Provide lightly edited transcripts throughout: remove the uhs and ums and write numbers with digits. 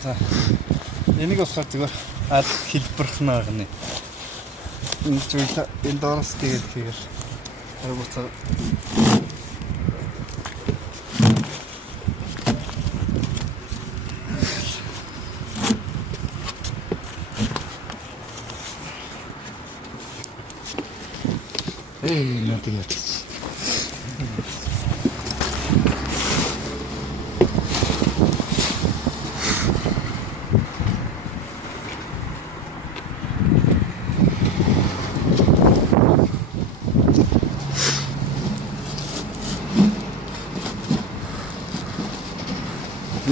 За. Энийг болохоор зүгээр хэлбэрхнаа гэнэ. Энэ зүйл энэ доороос тэгээд хийгээл. Буцаа. Nothing else.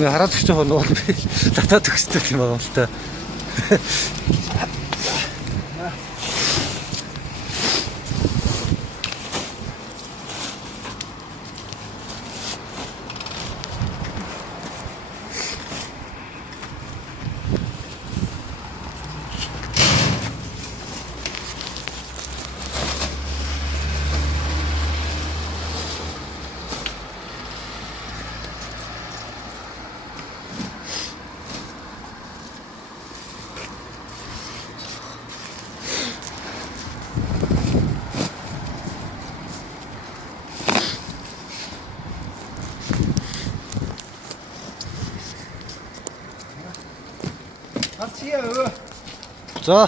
Нэг хараад өгч байгаа нуул би татаад өгчтэй юм байна л та. За